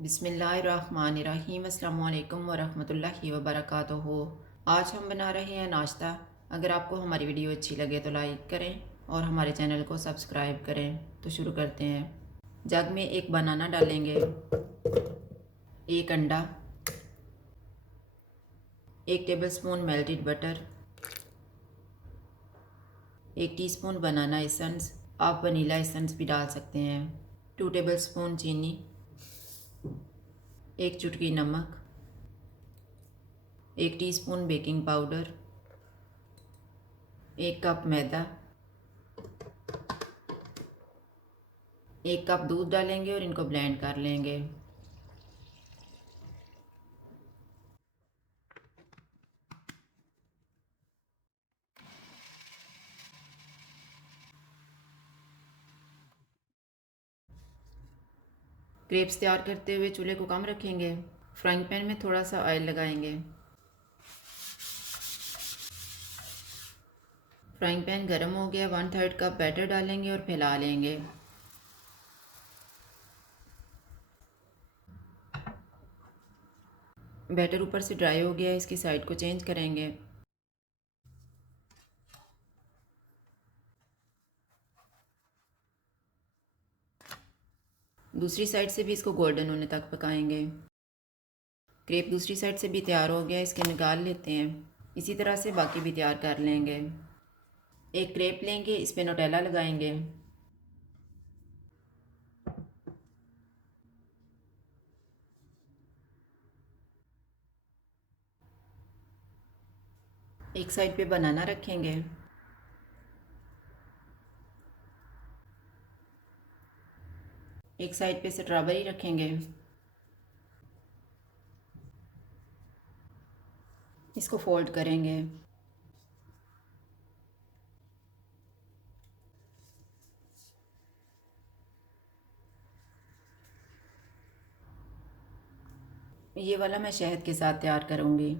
बिस्मिल्लाहिर्रहमानिर्रहीम अस्सलामु अलैकुम वरहमतुल्लाहि वबरकातुहू। आज हम बना रहे हैं नाश्ता। अगर आपको हमारी वीडियो अच्छी लगे तो लाइक करें और हमारे चैनल को सब्सक्राइब करें। तो शुरू करते हैं। जग में एक बनाना डालेंगे, एक अंडा, 1 टेबलस्पून मेल्टेड बटर, 1 टीस्पून बनाना एसेंस, आप वनीला एसेंस भी डाल सकते हैं, 2 टेबलस्पून चीनी, 1 चुटकी नमक, 1 टीस्पून बेकिंग पाउडर, 1 कप मैदा, 1 कप दूध डालेंगे और इनको ब्लेंड कर लेंगे। क्रेप्स तैयार करते हुए चूल्हे को कम रखेंगे। फ्राइंग पैन में थोड़ा सा ऑयल लगाएंगे। फ्राइंग पैन गर्म हो गया। 1/3 कप बैटर डालेंगे और फैला लेंगे। बैटर ऊपर से ड्राई हो गया, इसकी साइड को चेंज करेंगे। दूसरी साइड से भी इसको गोल्डन होने तक पकाएंगे। क्रेप दूसरी साइड से भी तैयार हो गया, इसके निकाल लेते हैं। इसी तरह से बाकी भी तैयार कर लेंगे। एक क्रेप लेंगे, इस पर नोटेला लगाएंगे। एक साइड पे बनाना रखेंगे। एक साइड पे स्ट्रॉबेरी रखेंगे। इसको फोल्ड करेंगे। ये वाला मैं शहद के साथ तैयार करूँगी।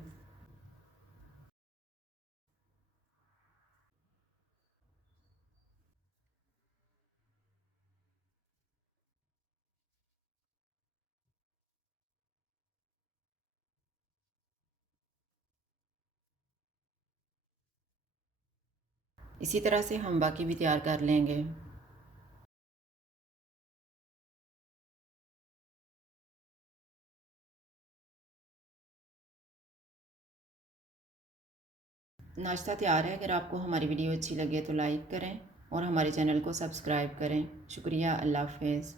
इसी तरह से हम बाकी भी तैयार कर लेंगे। नाश्ता तैयार है। अगर आपको हमारी वीडियो अच्छी लगे तो लाइक करें और हमारे चैनल को सब्सक्राइब करें। शुक्रिया। अल्लाह हाफ़िज़।